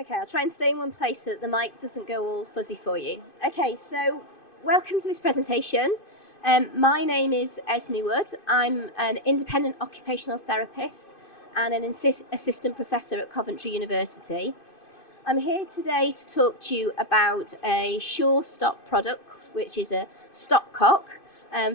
Okay, I'll try and stay in one place so that the mic doesn't go all fuzzy for you. Okay, so welcome to this presentation. My name is Esme Woods. I'm an independent occupational therapist and an assistant professor at Coventry University. I'm here today to talk to you about a Surestop product, which is a stopcock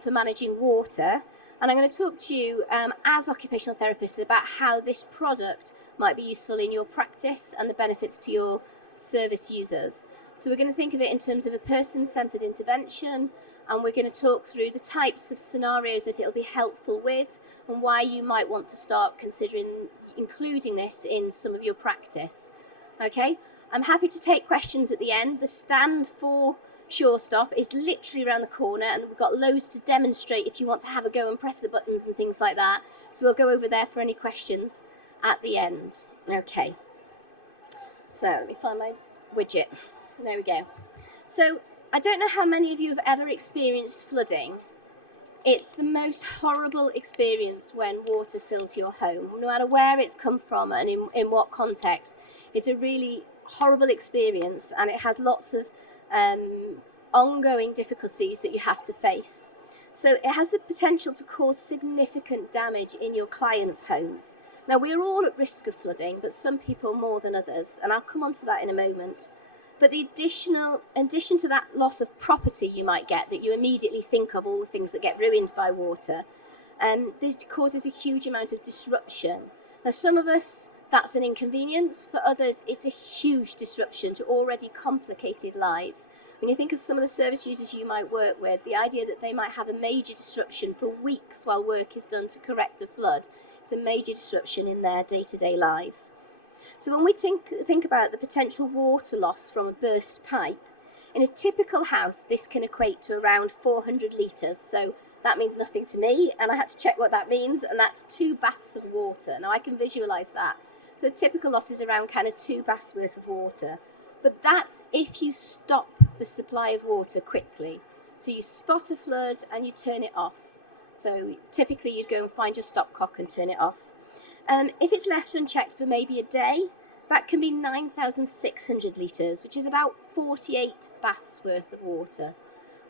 for managing water. And I'm going to talk to you as occupational therapists about how this product might be useful in your practice and the benefits to your service users. So we're going to think of it in terms of a person-centered intervention, and we're going to talk through the types of scenarios that it'll be helpful with and why you might want to start considering including this in some of your practice. Okay, I'm happy to take questions at the end. The stand for Surestop is literally around the corner, and we've got loads to demonstrate if you want to have a go and press the buttons and things like that. So we'll go over there for any questions at the end. Okay, so let me find my widget. There we go. So I don't know how many of you have ever experienced flooding. It's the most horrible experience when water fills your home, no matter where it's come from and in what context. It's a really horrible experience, and it has lots of ongoing difficulties that you have to face. So it has the potential to cause significant damage in your clients' homes. Now, we're all at risk of flooding, but some people more than others, and I'll come on to that in a moment. But in addition to that loss of property you might get, that you immediately think of all the things that get ruined by water, this causes a huge amount of disruption. Now, some of us, that's an inconvenience. For others, it's a huge disruption to already complicated lives. When you think of some of the service users you might work with, the idea that they might have a major disruption for weeks while work is done to correct a flood, it's a major disruption in their day-to-day lives. So when we think about the potential water loss from a burst pipe, in a typical house, this can equate to around 400 litres. So that means nothing to me, and I had to check what that means, and that's 2 baths of water. Now I can visualise that. So a typical loss is around kind of 2 baths worth of water. But that's if you stop the supply of water quickly. So you spot a flood and you turn it off. So typically you'd go and find your stopcock and turn it off. If it's left unchecked for maybe a day, that can be 9,600 litres, which is about 48 baths worth of water,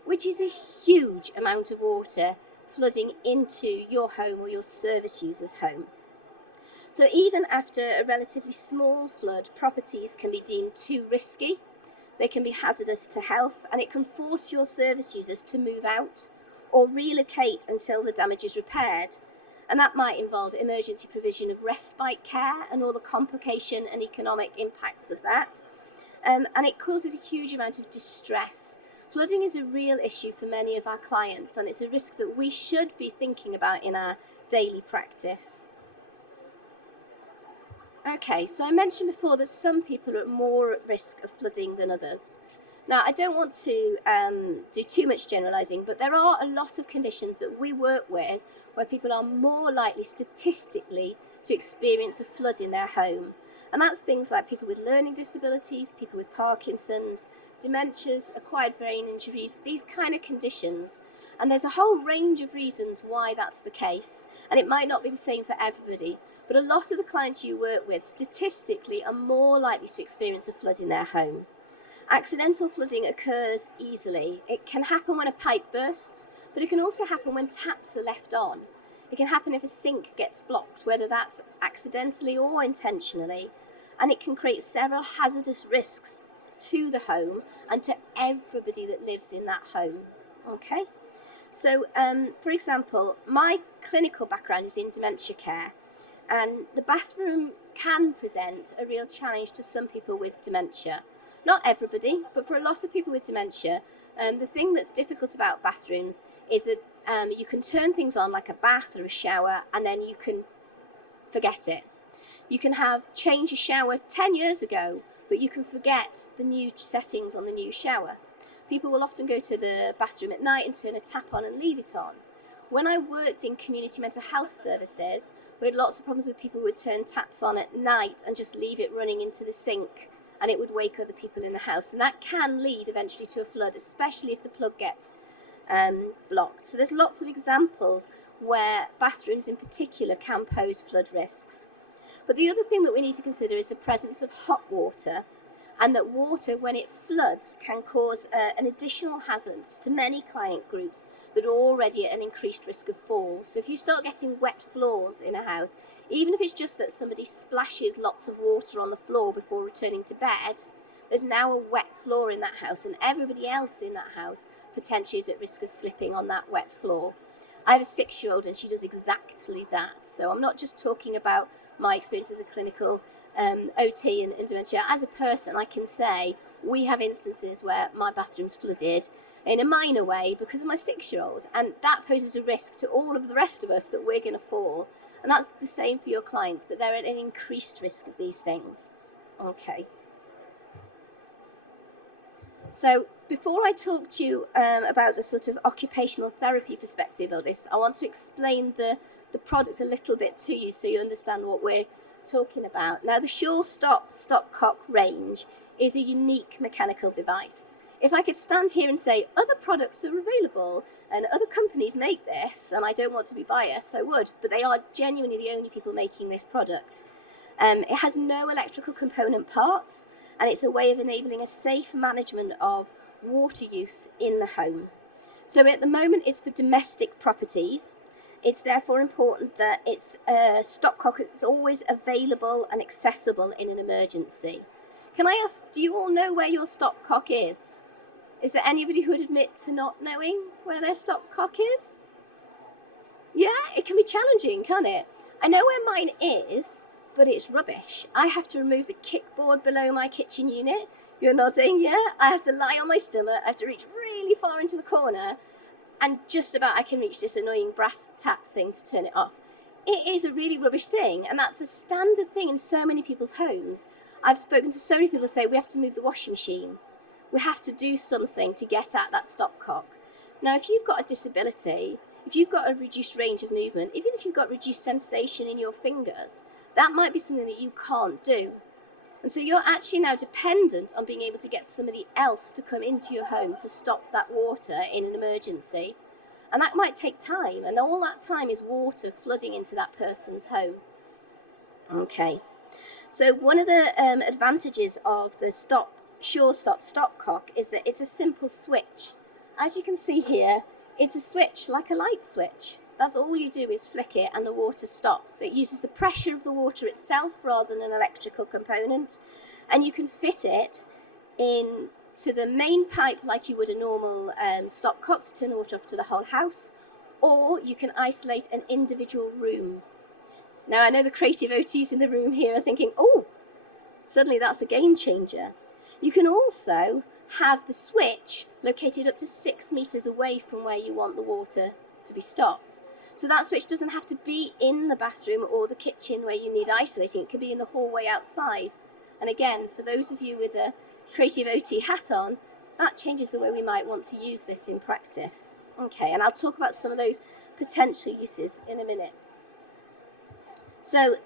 which is a huge amount of water flooding into your home or your service user's home. So even after a relatively small flood, properties can be deemed too risky, they can be hazardous to health, and it can force your service users to move out or relocate until the damage is repaired. And that might involve emergency provision of respite care and all the complication and economic impacts of that. And it causes a huge amount of distress. Flooding is a real issue for many of our clients, and it's a risk that we should be thinking about in our daily practice. Okay, so I mentioned before that some people are at more at risk of flooding than others. Now, I don't want to do too much generalising, but there are a lot of conditions that we work with where people are more likely statistically to experience a flood in their home. And that's things like people with learning disabilities, people with Parkinson's, dementias, acquired brain injuries, these kind of conditions. And there's a whole range of reasons why that's the case. And it might not be the same for everybody, but a lot of the clients you work with statistically are more likely to experience a flood in their home. Accidental flooding occurs easily. It can happen when a pipe bursts, but it can also happen when taps are left on. It can happen if a sink gets blocked, whether that's accidentally or intentionally, and it can create several hazardous risks to the home and to everybody that lives in that home. Okay? So, for example, my clinical background is in dementia care, and the bathroom can present a real challenge to some people with dementia. Not everybody, but for a lot of people with dementia, the thing that's difficult about bathrooms is that you can turn things on like a bath or a shower, and then you can forget it. You can have changed a shower 10 years ago, but you can forget the new settings on the new shower. People will often go to the bathroom at night and turn a tap on and leave it on. When I worked in community mental health services, we had lots of problems with people who would turn taps on at night and just leave it running into the sink, and it would wake other people in the house. And that can lead eventually to a flood, especially if the plug gets blocked. So there's lots of examples where bathrooms in particular can pose flood risks. But the other thing that we need to consider is the presence of hot water, and that water, when it floods, can cause an additional hazard to many client groups that are already at an increased risk of falls. So if you start getting wet floors in a house, even if it's just that somebody splashes lots of water on the floor before returning to bed, there's now a wet floor in that house, and everybody else in that house potentially is at risk of slipping on that wet floor. I have a 6-year-old and she does exactly that. So I'm not just talking about my experience as a clinical OT and dementia. As a person, I can say we have instances where my bathroom's flooded in a minor way because of my 6-year-old, and that poses a risk to all of the rest of us that we're going to fall. And that's the same for your clients, but they're at an increased risk of these things. Okay. So before I talk to you about the sort of occupational therapy perspective of this, I want to explain the product a little bit to you so you understand what we're talking about. Now, the Surestop Stopcock range is a unique mechanical device. If I could stand here and say other products are available and other companies make this, and I don't want to be biased, I would, but they are genuinely the only people making this product. It has no electrical component parts, and it's a way of enabling a safe management of water use in the home. So at the moment it's for domestic properties. It's therefore important that its stopcock is always available and accessible in an emergency. Can I ask, do you all know where your stopcock is? Is there anybody who would admit to not knowing where their stopcock is? Yeah, it can be challenging, can't it? I know where mine is, but it's rubbish. I have to remove the kickboard below my kitchen unit. You're nodding, yeah? I have to lie on my stomach, I have to reach really far into the corner, and just about I can reach this annoying brass tap thing to turn it off. It is a really rubbish thing, and that's a standard thing in so many people's homes. I've spoken to so many people who say we have to move the washing machine. We have to do something to get at that stopcock. Now, if you've got a disability, if you've got a reduced range of movement, even if you've got reduced sensation in your fingers, that might be something that you can't do. And so you're actually now dependent on being able to get somebody else to come into your home to stop that water in an emergency. And that might take time, and all that time is water flooding into that person's home. Okay, so one of the advantages of the Surestop Stopcock is that it's a simple switch. As you can see here, it's a switch like a light switch. That's all you do is flick it and the water stops. It uses the pressure of the water itself rather than an electrical component, and you can fit it into the main pipe like you would a normal stopcock to turn the water off to the whole house, or you can isolate an individual room. Now, I know the creative OTs in the room here are thinking, oh, suddenly that's a game changer. You can also have the switch located up to 6 meters away from where you want the water to be stopped. So that switch doesn't have to be in the bathroom or the kitchen where you need isolating. It can be in the hallway outside. And again, for those of you with a creative OT hat on, that changes the way we might want to use this in practice. Okay, and I'll talk about some of those potential uses in a minute. So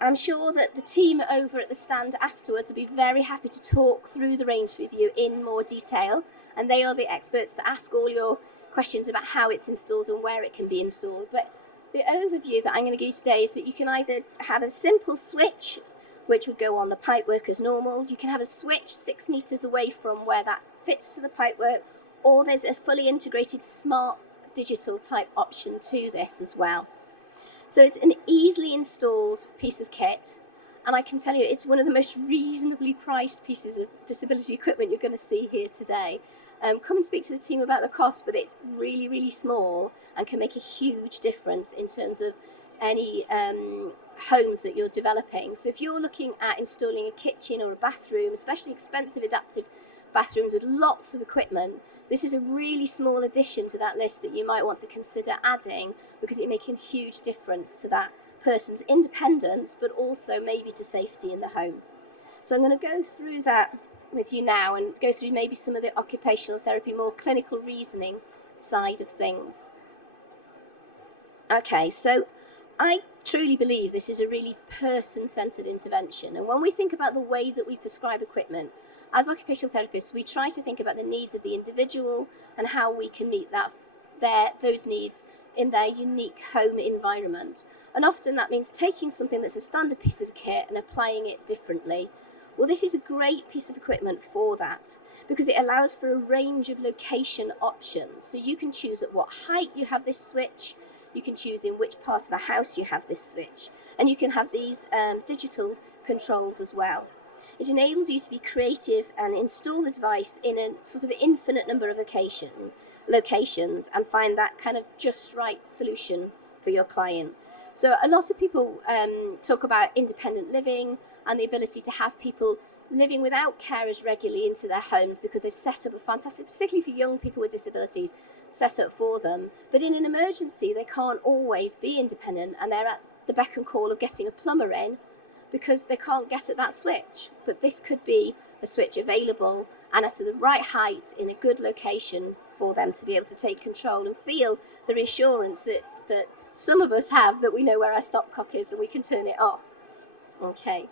I'm sure that the team over at the stand afterwards will be very happy to talk through the range with you in more detail, and they are the experts to ask all your questions about how it's installed and where it can be installed. But the overview that I'm going to give you today is that you can either have a simple switch which would go on the pipework as normal. You can have a switch 6 meters away from where that fits to the pipework, or there's a fully integrated smart digital type option to this as well. So it's an easily installed piece of kit, and I can tell you it's one of the most reasonably priced pieces of disability equipment you're going to see here today. Come and speak to the team about the cost, but it's really, really small and can make a huge difference in terms of any homes that you're developing. So if you're looking at installing a kitchen or a bathroom, especially expensive adaptive bathrooms with lots of equipment, this is a really small addition to that list that you might want to consider adding, because it's making a huge difference to that person's independence, but also maybe to safety in the home. So I'm going to go through that with you now and go through maybe some of the occupational therapy, more clinical reasoning side of things. Okay, so I truly believe this is a really person-centered intervention, and when we think about the way that we prescribe equipment as occupational therapists, we try to think about the needs of the individual and how we can meet those needs in their unique home environment. And often that means taking something that's a standard piece of kit and applying it differently. Well, this is a great piece of equipment for that because it allows for a range of location options. So you can choose at what height you have this switch, you can choose in which part of the house you have this switch, and you can have these digital controls as well. It enables you to be creative and install the device in a sort of infinite number of locations and find that kind of just right solution for your client. So a lot of people talk about independent living and the ability to have people living without carers regularly into their homes because they've set up a fantastic, particularly for young people with disabilities, set up for them. But in an emergency, they can't always be independent and they're at the beck and call of getting a plumber in because they can't get at that switch. But this could be a switch available and at the right height in a good location for them to be able to take control and feel the reassurance that some of us have, that we know where our stopcock is and we can turn it off. Okay.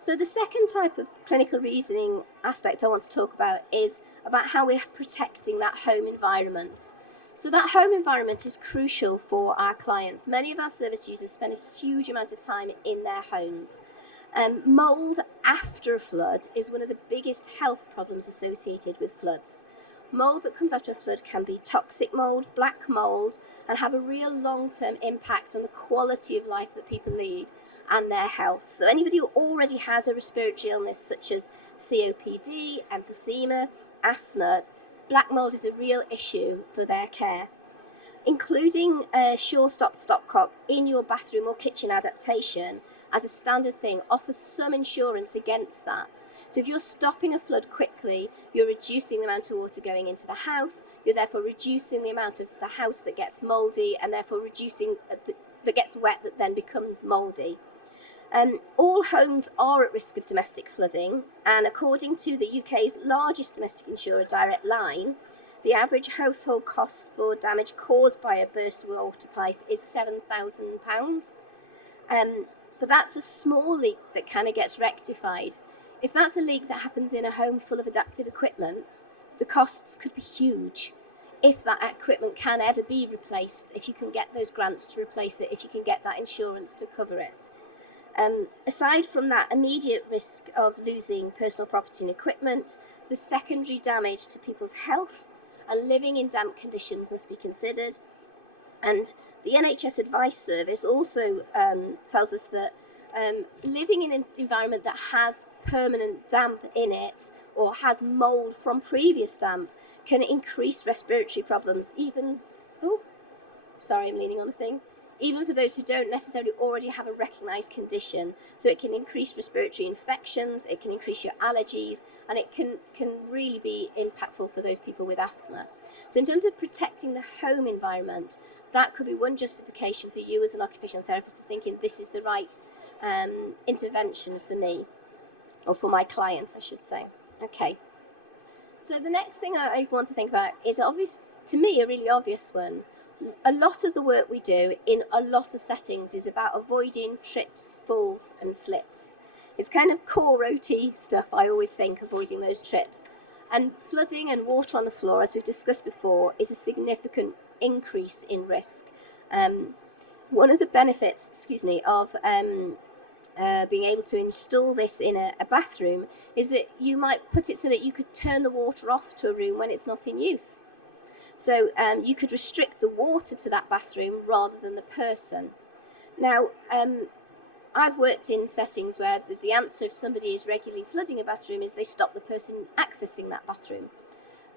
So the second type of clinical reasoning aspect I want to talk about is about how we're protecting that home environment. So that home environment is crucial for our clients. Many of our service users spend a huge amount of time in their homes. Mould after a flood is one of the biggest health problems associated with floods. Mould that comes after a flood can be toxic mould, black mould, and have a real long-term impact on the quality of life that people lead and their health. So anybody who already has a respiratory illness such as COPD, emphysema, asthma, black mould is a real issue for their care. Including Surestop Stopcock in your bathroom or kitchen adaptation as a standard thing offers some insurance against that. So if you're stopping a flood quickly, you're reducing the amount of water going into the house, you're therefore reducing the amount of the house that gets mouldy and therefore reducing that gets wet that then becomes mouldy. All homes are at risk of domestic flooding, and according to the UK's largest domestic insurer, Direct Line, the average household cost for damage caused by a burst water pipe is £7,000. But that's a small leak that kind of gets rectified. If that's a leak that happens in a home full of adaptive equipment, the costs could be huge. If that equipment can ever be replaced, if you can get those grants to replace it, if you can get that insurance to cover it. Aside from that immediate risk of losing personal property and equipment, the secondary damage to people's health and living in damp conditions must be considered. And the NHS Advice Service also tells us that living in an environment that has permanent damp in it or has mould from previous damp can increase respiratory problems even for those who don't necessarily already have a recognised condition. So it can increase respiratory infections, it can increase your allergies, and it can really be impactful for those people with asthma. So in terms of protecting the home environment, that could be one justification for you as an occupational therapist thinking this is the right intervention for me, or for my client, I should say. Okay. So the next thing I want to think about is to me, a really obvious one. A lot of the work we do in a lot of settings is about avoiding trips, falls and slips. It's kind of core OT stuff, I always think, avoiding those trips. And flooding and water on the floor, as we've discussed before, is a significant increase in risk. One of the benefits, of being able to install this in a bathroom is that you might put it so that you could turn the water off to a room when it's not in use. So you could restrict the water to that bathroom rather than the person. Now, I've worked in settings where the answer if somebody is regularly flooding a bathroom is they stop the person accessing that bathroom.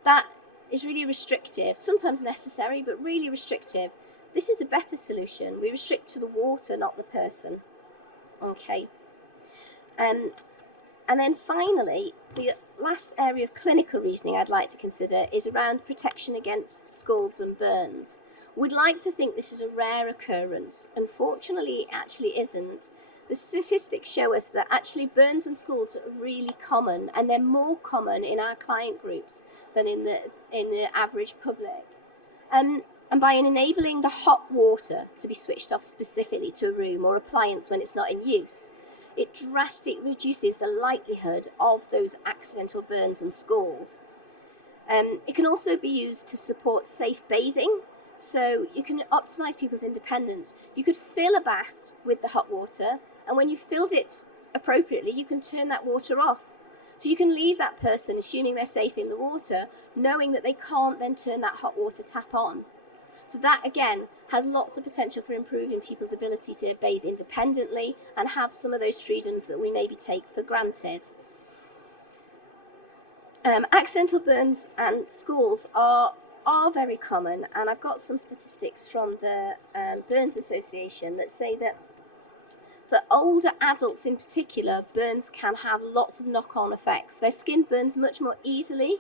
That is really restrictive, sometimes necessary, but really restrictive. This is a better solution. We restrict to the water, not the person. Okay. And then finally, the last area of clinical reasoning I'd like to consider is around protection against scalds and burns. We'd like to think this is a rare occurrence. Unfortunately, it actually isn't. The statistics show us that actually burns and scalds are really common, and they're more common in our client groups than in the average public. And by enabling the hot water to be switched off specifically to a room or appliance when it's not in use, it drastically reduces the likelihood of those accidental burns and scalds. It can also be used to support safe bathing. So you can optimize people's independence. You could fill a bath with the hot water, and when you've filled it appropriately, you can turn that water off. So you can leave that person, assuming they're safe in the water, knowing that they can't then turn that hot water tap on. So that, again, has lots of potential for improving people's ability to bathe independently and have some of those freedoms that we maybe take for granted. Accidental burns and scalds are very common, and I've got some statistics from the Burns Association that say that for older adults in particular, burns can have lots of knock-on effects. Their skin burns much more easily.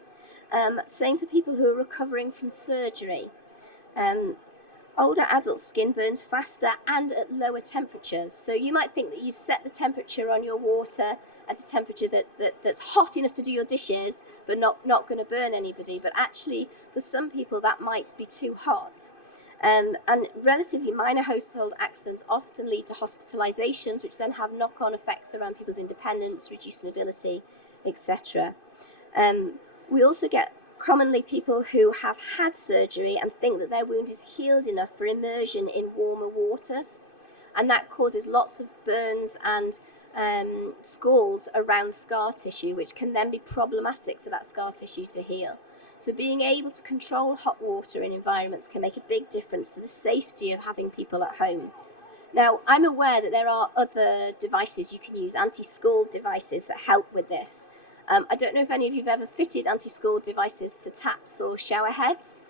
Same for people who are recovering from surgery. Older adult skin burns faster and at lower temperatures. So you might think that you've set the temperature on your water at a temperature that's hot enough to do your dishes, but not going to burn anybody. But actually, for some people, that might be too hot. And relatively minor household accidents often lead to hospitalizations, which then have knock-on effects around people's independence, reduced mobility, etc. We also get commonly people who have had surgery and think that their wound is healed enough for immersion in warmer waters, and that causes lots of burns and scalds around scar tissue, which can then be problematic for that scar tissue to heal. So being able to control hot water in environments can make a big difference to the safety of having people at home. Now, I'm aware that there are other devices you can use, anti-scald devices that help with this. I don't know if any of you have ever fitted anti-scald devices to taps or shower heads.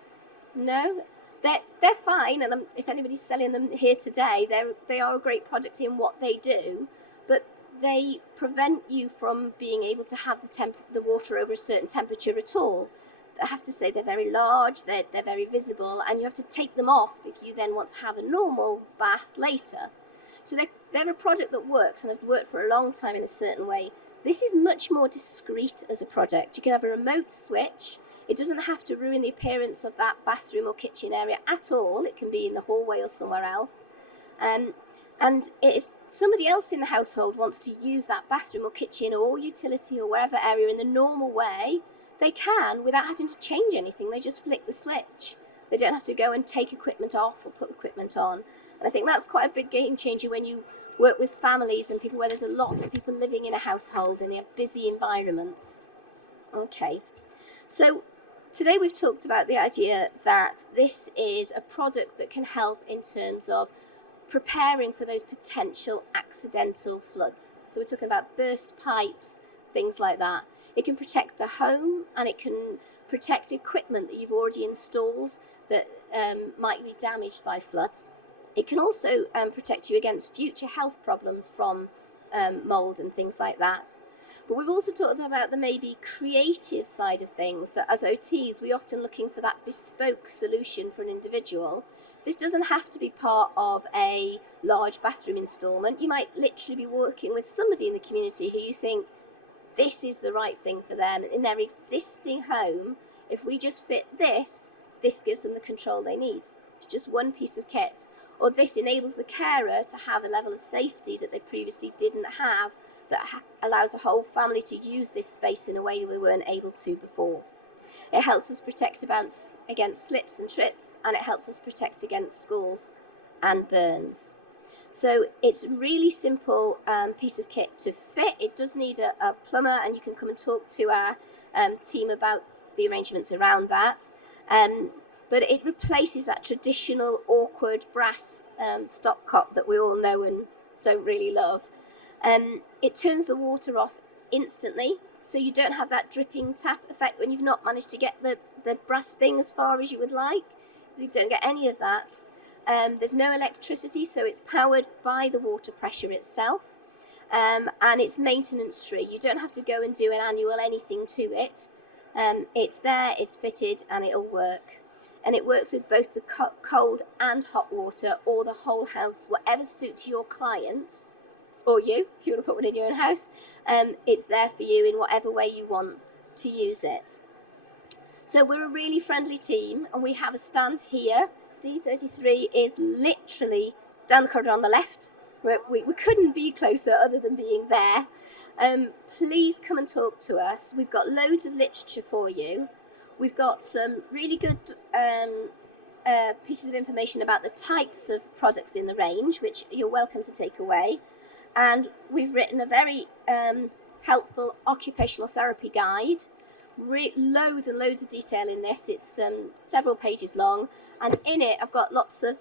No? They're fine, and if anybody's selling them here today, they are a great product in what they do, but they prevent you from being able to have the water over a certain temperature at all. I have to say they're very large, they're very visible, and you have to take them off if you then want to have a normal bath later. So they're a product that works and have worked for a long time in a certain way. This is much more discreet as a product. You can have a remote switch. It doesn't have to ruin the appearance of that bathroom or kitchen area at all. It can be in the hallway or somewhere else. And if somebody else in the household wants to use that bathroom or kitchen or utility or wherever area in the normal way, they can without having to change anything. They just flick the switch. They don't have to go and take equipment off or put equipment on. And I think that's quite a big game changer when you work with families and people where there's lots of people living in a household and they have busy environments. Okay, so today we've talked about the idea that this is a product that can help in terms of preparing for those potential accidental floods. So we're talking about burst pipes, things like that. It can protect the home, and it can protect equipment that you've already installed that might be damaged by floods. It can also protect you against future health problems from mold and things like that. But we've also talked about the maybe creative side of things, that as OTs, we're often looking for that bespoke solution for an individual. This doesn't have to be part of a large bathroom installment. You might literally be working with somebody in the community who you think this is the right thing for them in their existing home. If we just fit this gives them the control they need. It's just one piece of kit. Or this enables the carer to have a level of safety that they previously didn't have, that allows the whole family to use this space in a way they weren't able to before. It helps us protect against slips and trips, and it helps us protect against scalds and burns. So it's a really simple piece of kit to fit. It does need a plumber, and you can come and talk to our team about the arrangements around that. But it replaces that traditional awkward brass stopcock that we all know and don't really love. It turns the water off instantly, so you don't have that dripping tap effect when you've not managed to get the brass thing as far as you would like. You don't get any of that. There's no electricity, so it's powered by the water pressure itself, and it's maintenance free. You don't have to go and do an annual anything to it. It's there, it's fitted, and it'll work. And it works with both the cold and hot water, or the whole house, whatever suits your client, or you, if you want to put one in your own house. It's there for you in whatever way you want to use it. So we're a really friendly team, and we have a stand here. D33 is literally down the corridor on the left. We couldn't be closer other than being there. Please come and talk to us. We've got loads of literature for you. We've got some really good pieces of information about the types of products in the range, which you're welcome to take away. And we've written a very helpful occupational therapy guide. Loads and loads of detail in this. It's several pages long, and in it I've got lots of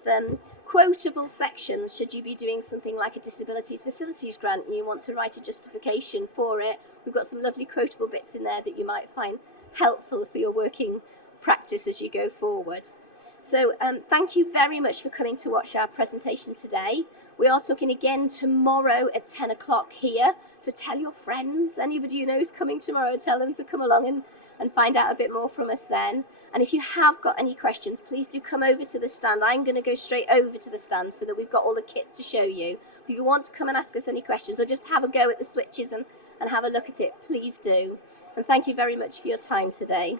quotable sections should you be doing something like a disabilities facilities grant and you want to write a justification for it. We've got some lovely quotable bits in there that you might find helpful for your working practice as you go forward. So thank you very much for coming to watch our presentation today. We are talking again tomorrow at 10 o'clock here. So tell your friends, anybody you know is coming tomorrow, tell them to come along and find out a bit more from us then. And if you have got any questions, please do come over to the stand. I'm going to go straight over to the stand so that we've got all the kit to show you. If you want to come and ask us any questions or just have a go at the switches and have a look at it, please do. And thank you very much for your time today.